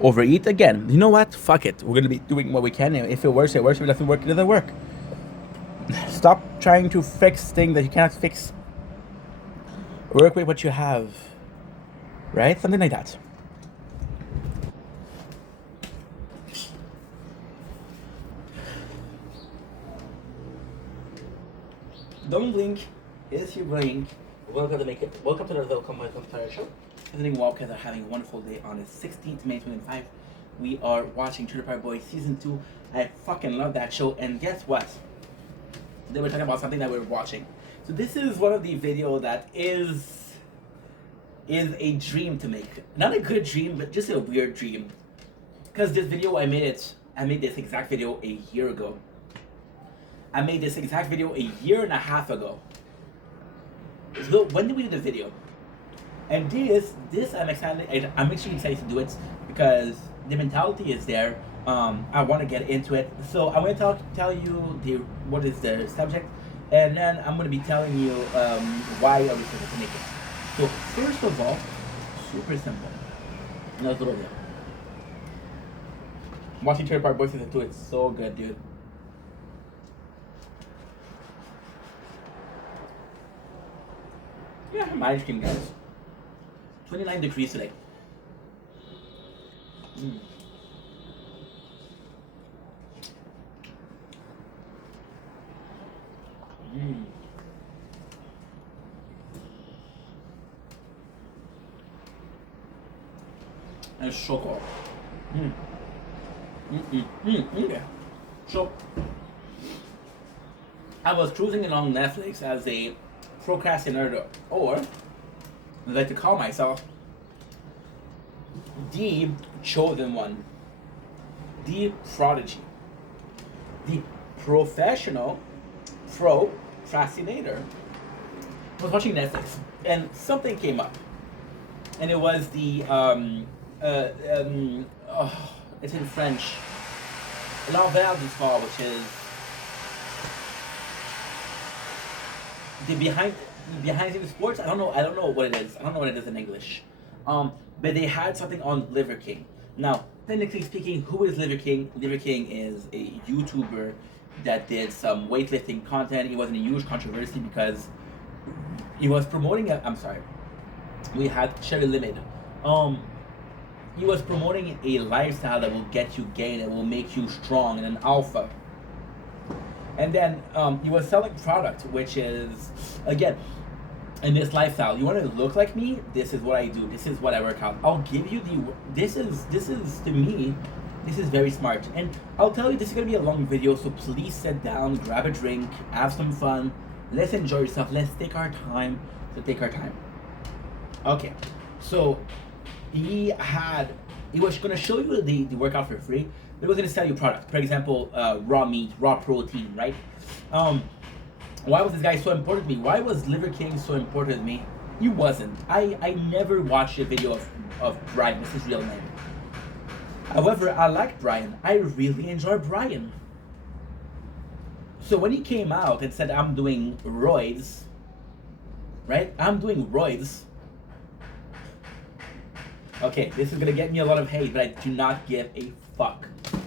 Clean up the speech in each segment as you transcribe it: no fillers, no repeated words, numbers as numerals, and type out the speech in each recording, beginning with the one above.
overeat again. You know what? Fuck it. We're gonna be doing what we can. And if it works, it works. If it doesn't work, it doesn't work. Stop trying to fix things that you cannot fix. Work with what you have. Right? Something like that. Don't blink. If you blink, welcome to make it. Welcome to the Welcome Tire Show. Visiting Wildcats are having a wonderful day on the 16th May 2025. We are watching Trailer Park Boys Season 2. I fucking love that show. And guess what? Today we're talking about something that we're watching. So this is one of the videos that is a dream to make. Not a good dream, but just a weird dream. Because this video, I made this exact video a year ago. I made this exact video a year and a half ago. So when did we do the video? And this I'm excited. I'm actually excited to do it because the mentality is there. I want to get into it. So I'm going to tell you what is the subject, and then I'm going to be telling you why are we supposed to make it. So first of all, super simple. No little deal. Watching Trailer Park Boys Season 2, it's so good, dude. Yeah, my ice cream, guys. 29 degrees today. And chocolate. Yeah. So, I was cruising along Netflix as a procrastinator, or I like to call myself the chosen one, the prodigy, the professional procrastinator. I was watching Netflix and something came up, and it was the it's in French, l'envers du sport, which is the behind the sports. I don't know what it is. I don't know what it is in English. But they had something on Liver King. Now, technically speaking, who is Liver King? Liver King is a YouTuber that did some weightlifting content. He was in a huge controversy because he was promoting we had Sherry Limit. He was promoting a lifestyle that will get you gain and will make you strong and an alpha. And then he was selling product, which is, again, in this lifestyle, you want to look like me? This is what I do. This is what I work out. I'll give you this is to me, this is very smart. And I'll tell you, this is going to be a long video, so please sit down, grab a drink, have some fun. Let's enjoy yourself. Let's take our time. Okay, so he was going to show you the workout for free. But he was going to sell you product. For example, raw meat, raw protein, right? Why was this guy so important to me? Why was Liver King so important to me? He wasn't. I never watched a video of Brian. This is his real name. However, I like Brian. I really enjoy Brian. So when he came out and said, I'm doing roids, right? I'm doing roids. Okay, this is gonna get me a lot of hate, but I do not give a fuck.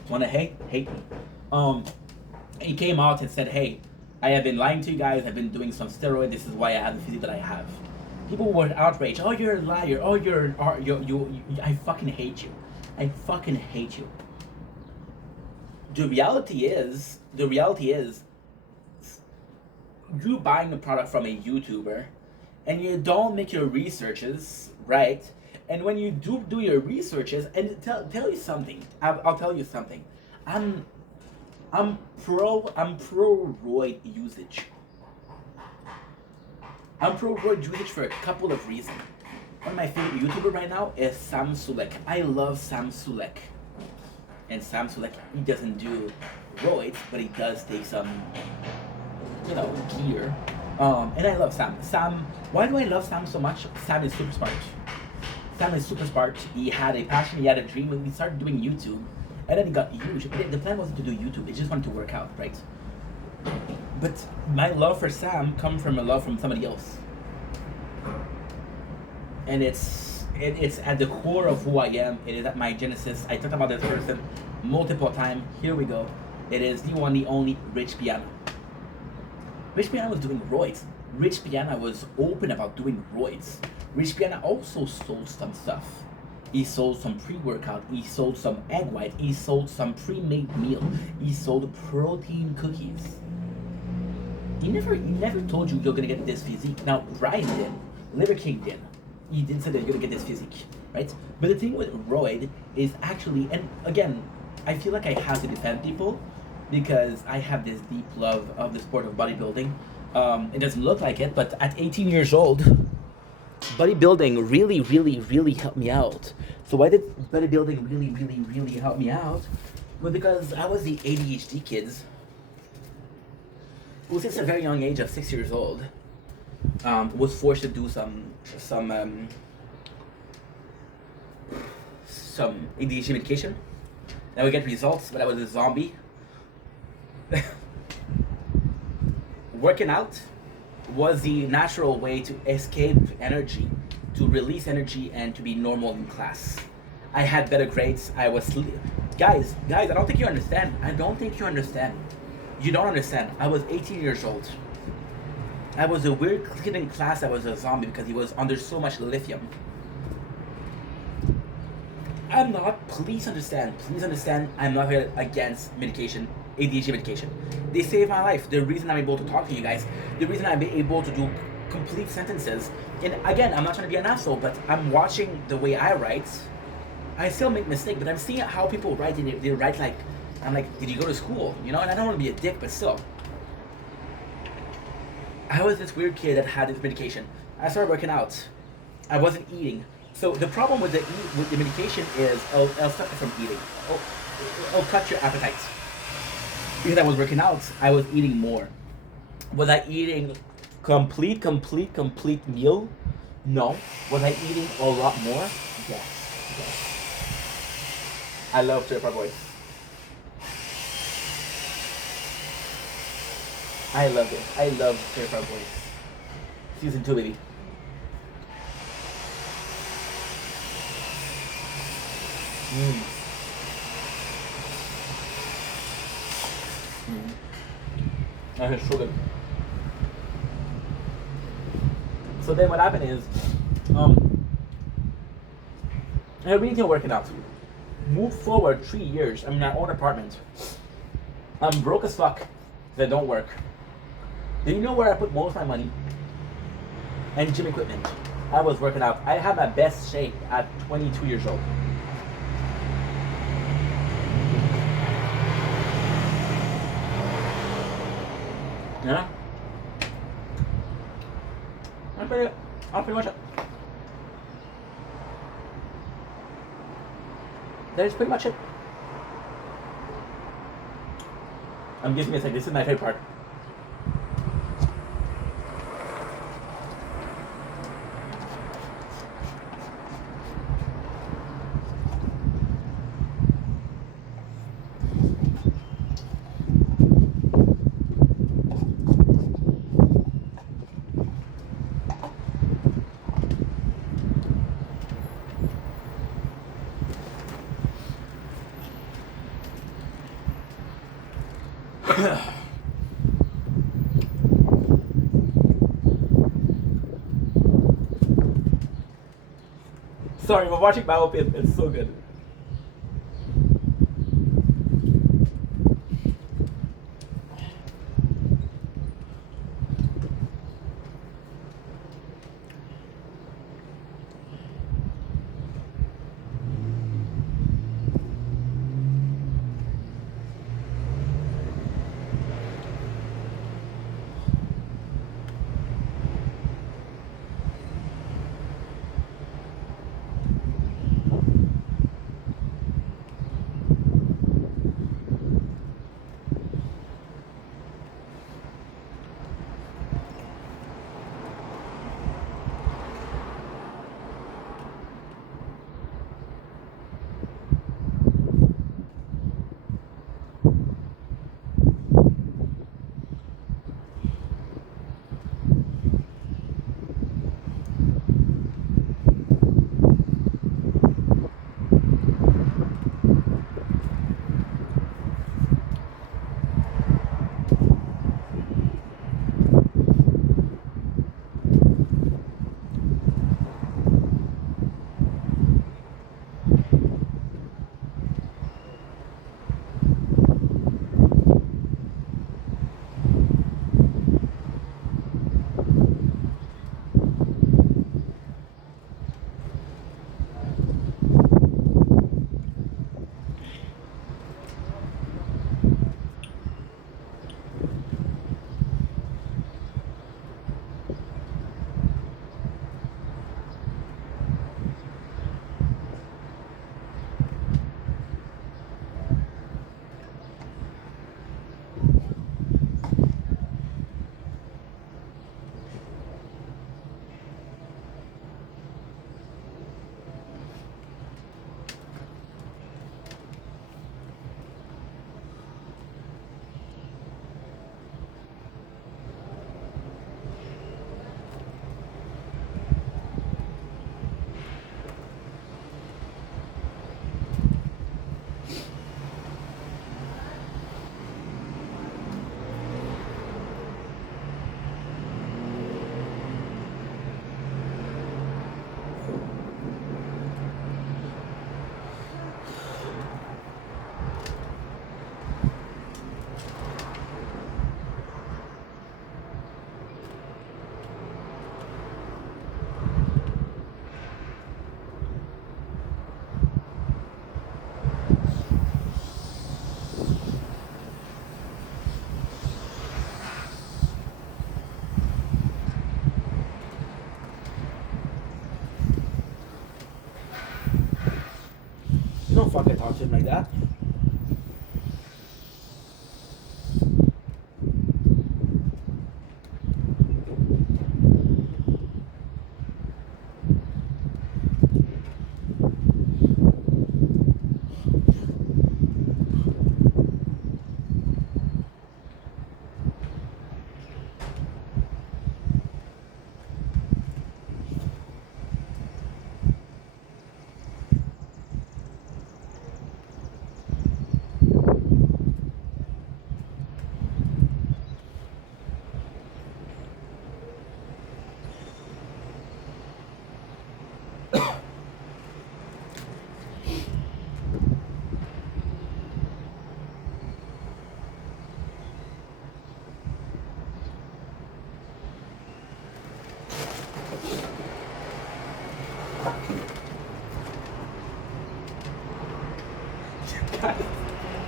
Wanna hate? Hate me. He came out and said, hey, I have been lying to you guys. I've been doing some steroid. This is why I have the physique that I have. People were outraged. Oh, you're a liar. Oh, you I fucking hate you. I fucking hate you. The reality is, you buying a product from a YouTuber, and you don't make your researches, right? And when you do your researches, and tell you something, I'll tell you something. I'm pro roid usage. I'm pro roid usage for a couple of reasons. One of my favorite YouTubers right now is Sam Sulek. I love Sam Sulek. And Sam Sulek, he doesn't do roids, but he does take some, gear. And I love Sam. Why do I love Sam so much? Sam is super smart. Sam is super smart. He had a passion, he had a dream, and he started doing YouTube. And then he got huge. The plan wasn't to do YouTube, it just wanted to work out, right? But my love for Sam comes from a love from somebody else. And it's it's at the core of who I am. It is at my genesis. I talked about this person multiple times. Here we go. It is the one, the only Rich Piana. Rich Piana was doing roids. Rich Piana was open about doing roids. Rich Piana also sold some stuff. He sold some pre-workout. He sold some egg white. He sold some pre-made meal. He sold protein cookies. He never told you you're gonna get this physique. Now Ryan did. Liver King did. He didn't say that you're gonna get this physique, right? But the thing with roid is actually, and again, I feel like I have to defend people because I have this deep love of the sport of bodybuilding. It doesn't look like it, but at 18 years old, bodybuilding really, really, really helped me out. So why did bodybuilding really, really, really help me out? Well, because I was the ADHD kids who, since a very young age of 6 years old, was forced to do some ADHD medication. Then we get results, but I was a zombie. Working out was the natural way to escape energy, to release energy, and to be normal in class. I had better grades. I was guys. I don't think you understand. I don't think you understand. You don't understand. I was 18 years old. I was a weird kid in class that was a zombie because he was under so much lithium. I'm not, please understand, I'm not against medication, ADHD medication. They saved my life. The reason I'm able to talk to you guys, the reason I'm able to do complete sentences, and again, I'm not trying to be an asshole, but I'm watching the way I write. I still make mistakes, but I'm seeing how people write, and they write like, I'm like, did you go to school? You know, and I don't want to be a dick, but still. I was this weird kid that had this medication. I started working out. I wasn't eating. So the problem with the medication is it'll stop you from eating. It'll cut your appetite. Because I was working out, I was eating more. Was I eating complete meal? No. Was I eating a lot more? Yes. I love Trailer Park Boys. I love it. I love Trailer Park Boys. Season 2, baby. That is so good. So then what happened is, I really didn't working out. Move forward 3 years. I'm in my own apartment. I'm broke as fuck. That don't work. Do you know where I put most of my money? And gym equipment. I was working out. I had my best shape at 22 years old. Yeah. That's pretty much it. That is pretty much it. I'm giving it like this is my favorite part. Sorry, we're watching Biopin. It's so good. fuck I talk to him like that.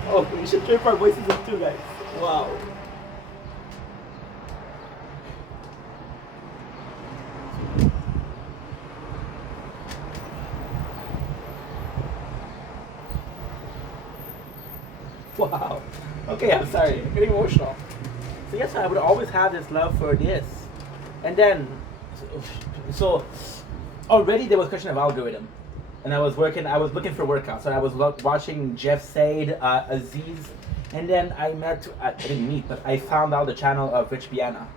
Oh, we should trip our voices in too, guys. Wow. Wow. Okay, I'm sorry. I'm getting emotional. So yes, I would always have this love for this. And then, so already there was a question of algorithm. And I was looking for workouts. So I was watching Jeff Said, Aziz. And then I didn't meet, but I found out the channel of Rich Piana.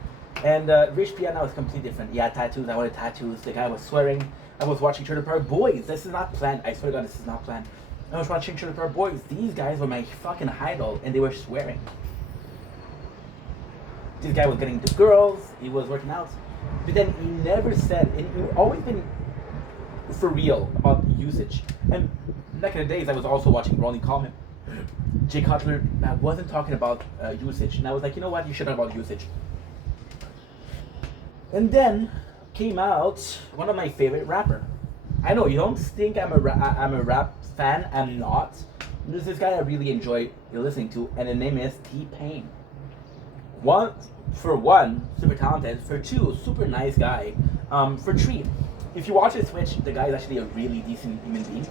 And Rich Piana was completely different. He had tattoos, I wanted tattoos. The guy was swearing. I was watching Trailer Park Boys. This is not planned. I swear to God, this is not planned. I was watching Trailer Park Boys. These guys were my fucking idol, and they were swearing. This guy was getting the girls. He was working out. But then he never said, and he always been for real about usage. And back in the days, I was also watching Ronnie Coleman, Jay Cutler. I wasn't talking about usage, and I was like, you know what? You should talk about usage. And then came out one of my favorite rapper. I know you don't think I'm a rap fan. I'm not. There's this guy I really enjoy listening to, and the name is T-Pain. For one, super talented. For two, super nice guy. For three, if you watch his Twitch, the guy is actually a really decent human being.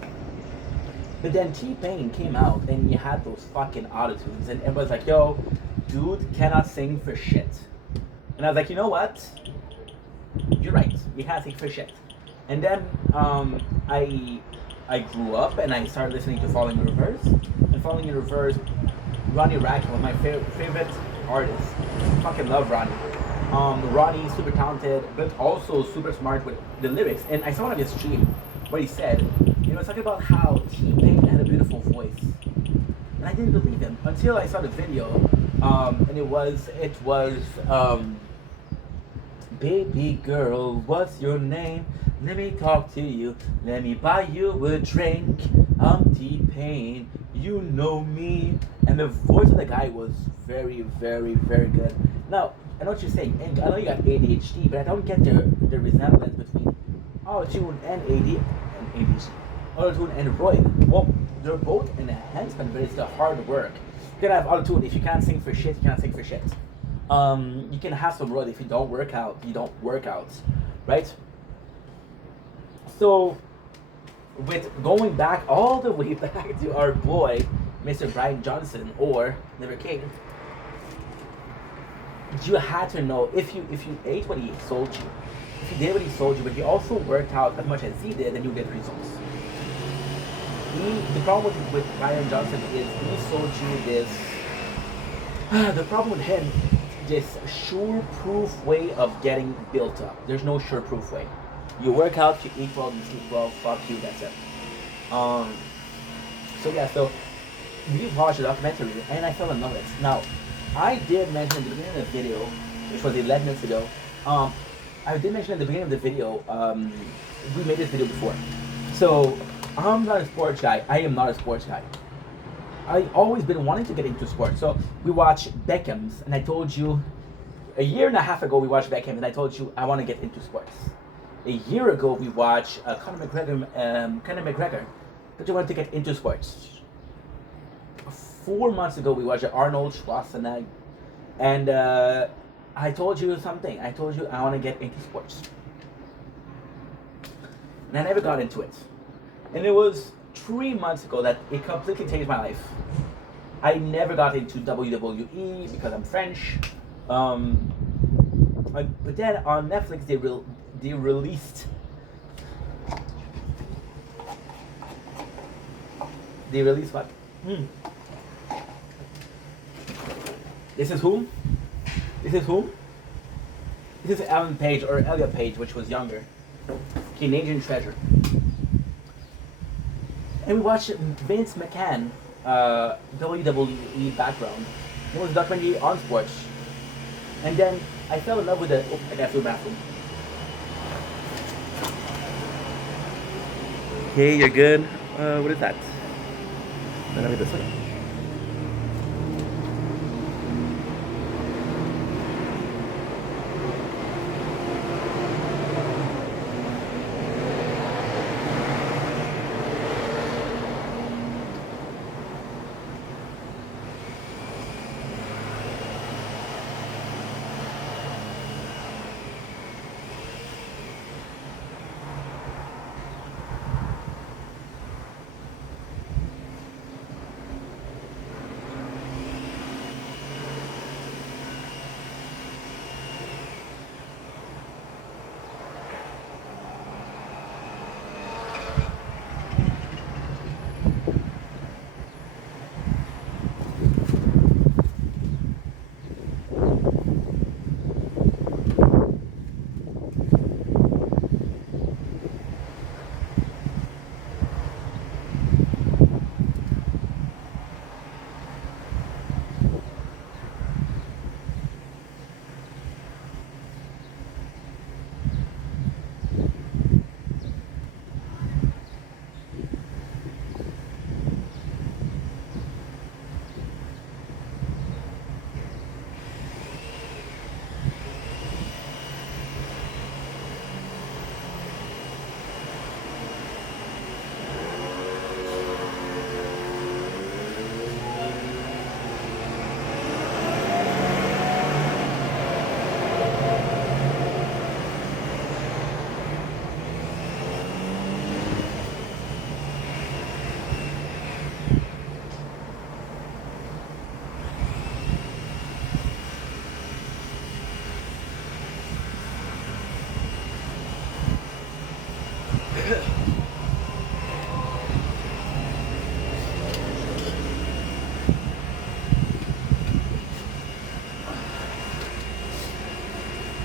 But then T-Pain came out and he had those fucking autotunes, and everybody's like, yo, dude cannot sing for shit. And I was like, you know what? You're right. You can't sing for shit. And then I grew up and I started listening to Falling in Reverse. And Falling in Reverse, Ronnie Radke was my favorite artist. Fucking love Ronnie. Ronnie, super talented, but also super smart with the lyrics. And I saw one of his stream where he said, you know, it's talking about how T-Pain had a beautiful voice. And I didn't believe him until I saw the video. And it was baby girl, what's your name? Let me talk to you. Let me buy you a drink. I'm T-Pain. You know me. And the voice of the guy was very, very, very good. Now, I know what you're saying. And I know you got ADHD, but I don't get the resemblance between Auto-Tune and ADHD. Auto-Tune and Roy. Well, they're both an enhancement, but it's the hard work. You can have Auto-Tune. If you can't sing for shit, you can't sing for shit. You can have some road. If you don't work out, you don't work out, right? So, with going back all the way back to our boy, Mr. Brian Johnson or Never King, you had to know if you ate what he sold you, if you did what he sold you, but you also worked out as much as he did, then you get results. The problem with Brian Johnson is he sold you this. The problem with him, this sure-proof way of getting built up. There's no sure-proof way. You work out, you eat well, you sleep well, fuck you, that's it. So we watched the documentary and I fell in love with it. Now, I did mention at the beginning of the video, which was 11 minutes ago, I did mention at the beginning of the video, we made this video before. So, I'm not a sports guy. I am not a sports guy. I've always been wanting to get into sports. So we watched Beckham's, and I told you a year and a half ago we watched Beckham's, and I told you I want to get into sports. A year ago we watched Conor McGregor, but you wanted to get into sports. 4 months ago we watched Arnold Schwarzenegger, and I told you something. I told you I want to get into sports, and I never got into it. And it was 3 months ago that it completely changed my life. I never got into WWE because I'm French. But then on Netflix they released what? This is whom? This is whom? This is Ellen Page or Elliot Page, which was younger. Canadian treasure. And we watched Vince McMahon, WWE background. It was a documentary on sports. And then I fell in love with the. Oh, I gotta fill the bathroom. Okay, you're good. What is that? Let me this way.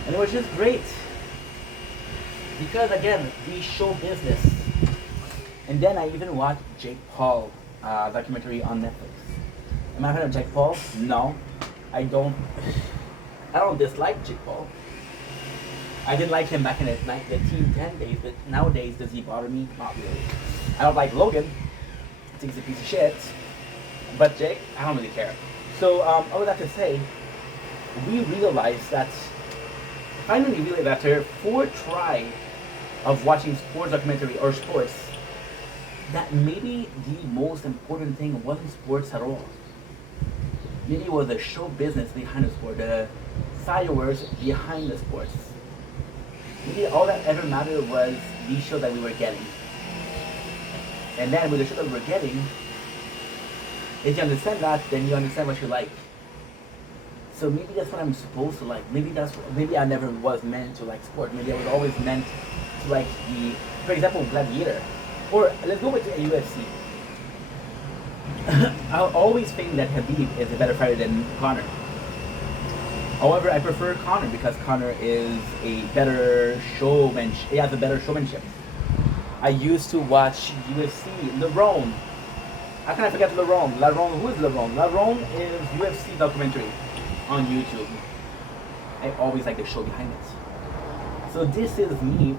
And it was just great because again, we show business. And then I even watched Jake Paul documentary on Netflix. Am I a fan of Jake Paul? No, I don't. I don't dislike Jake Paul. I didn't like him back in the Team 10 days, but nowadays does he bother me? Not really. I don't like Logan. I think he's a piece of shit. But Jake, I don't really care. So all that to say, we realized that finally realized after 4 try of watching sports documentary or sports that maybe the most important thing wasn't sports at all. Maybe it was the show business behind the sport, the fireworks behind the sports. Maybe all that ever mattered was the show that we were getting. And then with the show that we were getting, if you understand that, then you understand what you like. So maybe that's what I'm supposed to like. Maybe I never was meant to like sport. Maybe I was always meant to like for example, Gladiator. Or let's go with the UFC. I'll always think that Khabib is a better fighter than Conor. However, I prefer Conor because Conor is a better showman. He has a better showmanship. I used to watch UFC. Lerone. How can I forget Lerone? Lerone, who is Lerone? Lerone is UFC documentary on YouTube. I always like the show behind it. So this is me